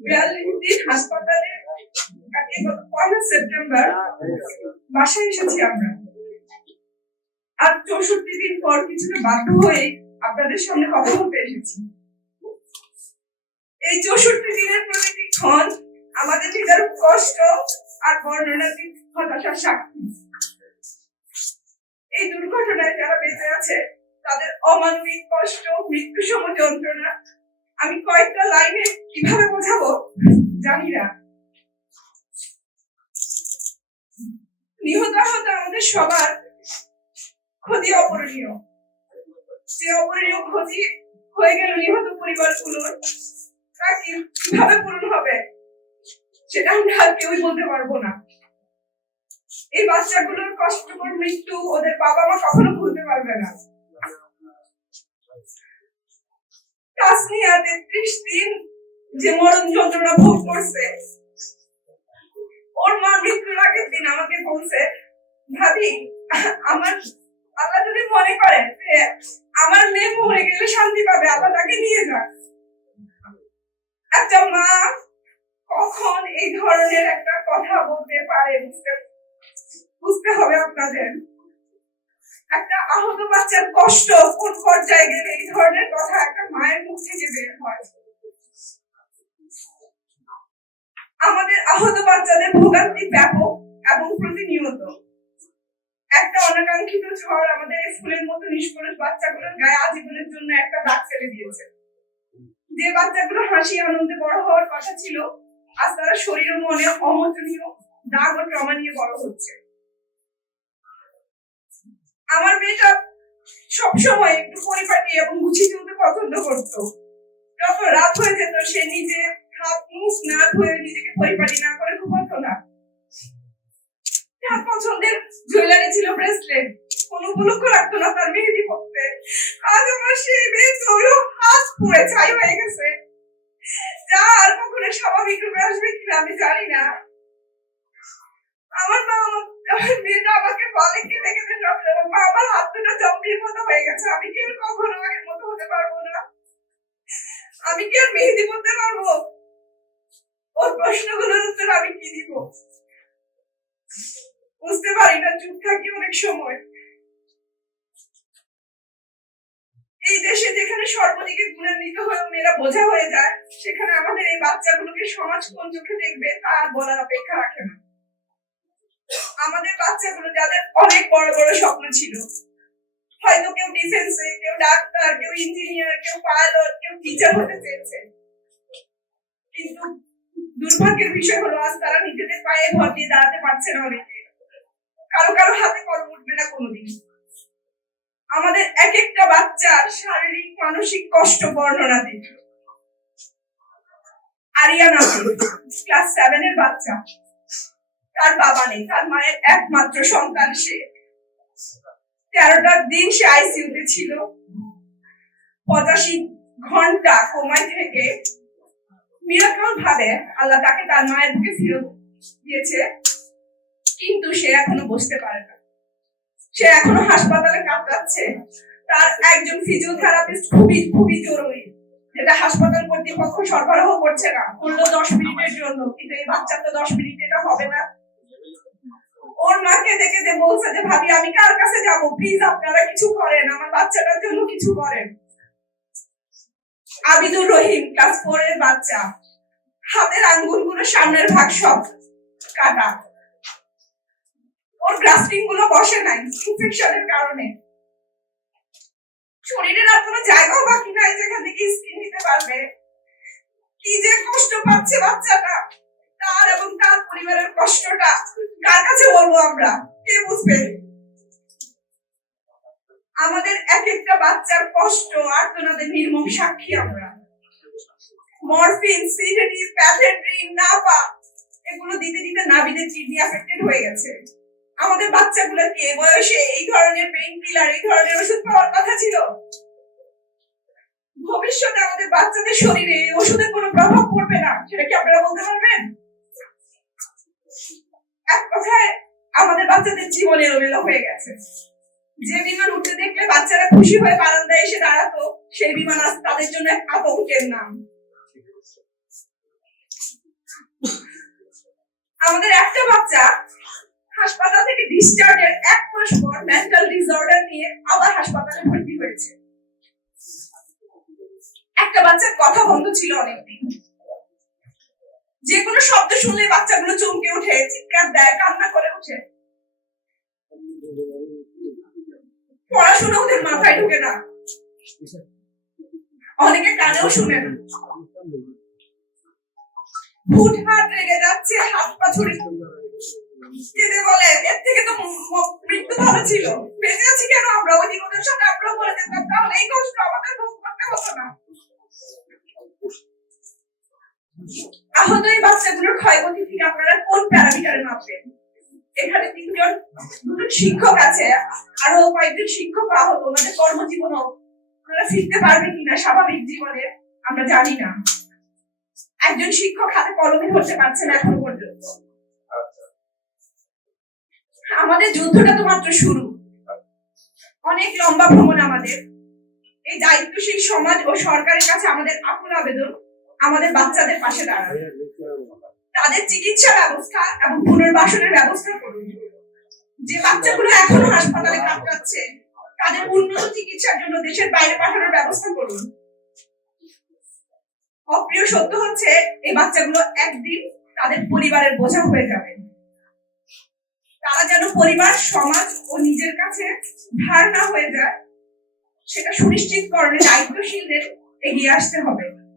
42 দিন হাসপাতালে কাটিয়ে গত 1 সেপ্টেম্বর বাসায় এসেছি আমরা। আর 64 দিন পর কিছুটা বাধ্য হয়ে আপনাদের সামনে কথা বলতে এসেছি। এই 64 দিনের প্রতিটি ক্ষণ আমাদের হৃদয়ের কষ্ট আর বর্ণনাতীত হতাশার সাক্ষী। এই দুর্ঘটনায় যারা বেঁচে আছে তাদের অমানবিক কষ্ট, মৃত্যু সম যন্ত্রণা আমি কয়েকটা লাইনে কিভাবে বোঝাবো জানি না। নিহত আহত আমাদের সবার ক্ষতি অপূরণীয়। যে অপূরণীয় ক্ষতি হয়ে গেল নিহত পরিবারগুলোর, তা কিভাবে পূরণ হবে সেটা আমরা কেউই বলতে পারবো না। এই বাচ্চাগুলোর কষ্টকর মৃত্যু ওদের বাবা মা কখনো ভুলতে পারবে না। তাসনিয়া 33 দিন যে মরণ যন্ত্রণা ভোগ করছে, ওর মা মৃত্যুর আগের দিন আমাকে বলছে, ভাবি আমার আল্লাহ যদি মনে করেন আমার মেয়ে মরে গেলে শান্তি পাবে, আল্লাহ তাকে নিয়ে যাক। একটা মা কখন এই ধরনের একটা কথা বলতে পারে বুঝতে হবে আপনাদের। একটা আহত বাচ্চার কষ্ট কোন পর্যায়ে গেলে এই ধরনের কথা একটা মায়ের মুখ থেকে বের হয়। আমাদের আহত বাচ্চাদের ভোগান্তি ব্যাপক এবং প্রতিনিয়ত। একটা অনাকাঙ্ক্ষিত ঝড় আমাদের স্কুলের মতো নিষ্কলুষ বাচ্চাগুলোর গায়ে আজীবনের জন্য একটা দাগ ফেলে দিয়েছে। যে বাচ্চাগুলো হাসি আনন্দে বড় হওয়ার কথা ছিল, আজ তারা শরীর ও মনে অমোচনীয় দাগ ও ট্রমা নিয়ে বড় হচ্ছে। আমার মেয়েটা সবসময় একটু পরিপাটি এবং গুছিয়ে তুলতে পছন্দ করত। যখন রাত হয়ে যেত সে নিজে হাত মুখ না ধুয়ে নিজেকে পরিপাটি না করে ঘুমাতো না। তার পছন্দের জুয়েলারি ছিল ব্রেসলেট, কোনো উপলক্ষ রাখতো না তার মেহেদি পড়তে। আজ আমার সেই মেয়ে হাত পুড়ে ছাই হয়ে গেছে। যা আর কখনো স্বাভাবিক রূপে আসবে কিনা আমি জানি না। আমার মেয়েটা আমাকে বলে কেঁদে কেঁদে আমার হাত দুটো জম্বির মতো হয়ে গেছে, আমি কি আর কখনো আগের মতো হতে পারবো না? আমি কি আর মেহেদি পড়তে পারবো? ওর প্রশ্নগুলোর উত্তর আমি কি দিব বুঝতে পারি না, চুপ থাকি অনেক সময়। এই দেশে যেখানে সর্বদিকে গুণান্বিত হয়ে মেয়েরা বোঝা হয়ে যায়, সেখানে আমাদের এই বাচ্চাগুলোকে সমাজ কোন চোখে দেখবে তা বলার অপেক্ষা রাখে না। আমাদের বাচ্চাগুলো যাদের অনেক বড় বড় স্বপ্ন ছিল, হয়তো কেউ ডিফেন্সে, কেউ ডাক্তার, কেউ ইঞ্জিনিয়ার, কেউ পাইলট, কেউ টিচার হতে চেয়েছে, কিন্তু দুর্ভাগ্যের বিষয় হলো আজ তারা নিজেদের পায়ে ভর দিয়ে দাঁড়াতে পারছে না। অনেকে কারো কারো হাতে কলম উঠবে না কোনোদিন। আমাদের এক একটা বাচ্চার শারীরিক মানসিক কষ্ট বর্ণনা দিন। আরিয়ানা ক্লাস 7 এর বাচ্চা, তার বাবা নেই, তার মায়ের একমাত্র সন্তান সে। 13টা দিন সে আইসিইউতে ছিল। 85 ঘন্টা কোমায় থেকে মিরাকল ভাবে আল্লাহ তাকে তার মায়ের বুকে ফিরত দিয়েছে, কিন্তু সে এখনো বসতে পারে না। সে এখনো হাসপাতালে কাটাচ্ছে। তার একজন ফিজিওথেরাপিস্ট খুবই খুবই জরুরি, যেটা হাসপাতাল কর্তৃপক্ষ সরবরাহ করছে না। করলো 10 মিনিটের জন্য, কিন্তু এই বাচ্চার তো 10 মিনিট এটা হবে না। ওর মাকে দেখে যে বলছে যে ভাবি আমি কার কাছে যাব, প্লিজ আপনারা কিছু করেন, আমার বাচ্চাটার জন্য কিছু করেন। আবিদুর রহিম ক্লাস 4 এর বাচ্চা, হাতের আঙ্গুলগুলো সামনের ভাগ সব কাটা। ওর গ্রাফটিং গুলো বসে নাই ইনফেকশনের কারণে। শরীরের আর কোনো জায়গাও বাকি নাই যেখান থেকে স্কিন নিতে পারবে। কি যে কষ্ট পাচ্ছে বাচ্চাটা, তার এবং তার পরিবারের কষ্টটা কার কাছে বলবো আমরা, কে বুঝবে? আমাদের এক একটা বাচ্চার কষ্ট আর্তনাদের নির্মম সাক্ষী আমরা। মরফিন, সিডেটিভ, প্যাথেড্রিন, নাপা এগুলো দিতে দিতে নাভিদের কিডনি অ্যাফেক্টেড হয়ে গেছে। আমাদের বাচ্চাগুলোর কি বয়সে এই ধরনের পেইন কিলার, এই ধরনের ওষুধ পাওয়ার কথা ছিল? ভবিষ্যতে আমাদের বাচ্চাদের শরীরে এই ওষুধের কোনো প্রভাব পড়বে না, সেটা কি আপনারা বলতে পারবেন? এক কথায় আমাদের বাচ্চাদের জীবন এলোমেলো হয়ে গেছে। যে বিমান উঠতে দেখলে বাচ্চারা খুশি হয়ে বারান্দায় এসে দাঁড়াতো, সেই বিমান আজ তাদের জন্য আতঙ্কের নাম। আমাদের একটা বাচ্চা হাসপাতাল থেকে ডিসচার্জের 1 মাস পর মেন্টাল ডিসঅর্ডার নিয়ে আবার হাসপাতালে ভর্তি হয়েছে। একটা বাচ্চার কথা বন্ধ ছিল অনেকদিন। যে কোনো শব্দ শুনলে বাচ্চাগুলো চমকে ওঠে, চিৎকার দেয়, কান্না করে ওঠে। পড়াশোনা ওদের মাথায় ঢুকে না, অনেকে কানেও শুনে না। হুটহাট রেগে যাচ্ছে, হাত পা ছুড়ে কেঁদে বলে, এর থেকে তো মৃত্যু ভালো ছিল, বেঁচে আছি কেন আমরা? ওই দিন ওদের সাথে আমরা বলে যেতাম, তাহলে এই কষ্ট আমাদের ভোগ করতে হতো না। আহত এই বাচ্চাগুলোর ক্ষয়ক্ষতি থেকে আপনারা কোন প্যারামিটারে মাপবেন? এখানে দুজন শিক্ষক আছে, আরো কয়েকজন শিক্ষক আহত, ওনাদের কর্মজীবন ওনারা ফিরতে পারবে কিনা স্বাভাবিক জীবনে আমরা জানি না। একজন শিক্ষক হাতে কলমে ধরতে পারছে না এখন পর্যন্ত। আমাদের যুদ্ধটা তো মাত্র শুরু, অনেক লম্বা ভ্রমণ আমাদের। এই দায়িত্বশীল সমাজ ও সরকারের কাছে আমাদের আকুল আবেদন, আমাদের বাচ্চাদের পাশে দাঁড়ান, তাদের চিকিৎসা ব্যবস্থা এবং পুনর্বাসনের ব্যবস্থা করুন। যে বাচ্চাগুলো এখনো হাসপাতালে কাটাচ্ছে তাদের উন্নত চিকিৎসার জন্য দেশের বাইরে পাঠানোর ব্যবস্থা করুন। অপ্রিয় সত্য হচ্ছে এই বাচ্চাগুলো একদিন তাদের পরিবারের বোঝা হয়ে যাবে। তারা যেন পরিবার, সমাজ ও নিজের কাছে ভার না হয়ে যায়, সেটা সুনিশ্চিতকরণে দায়িত্বশীলদের এগিয়ে আসতে হবে।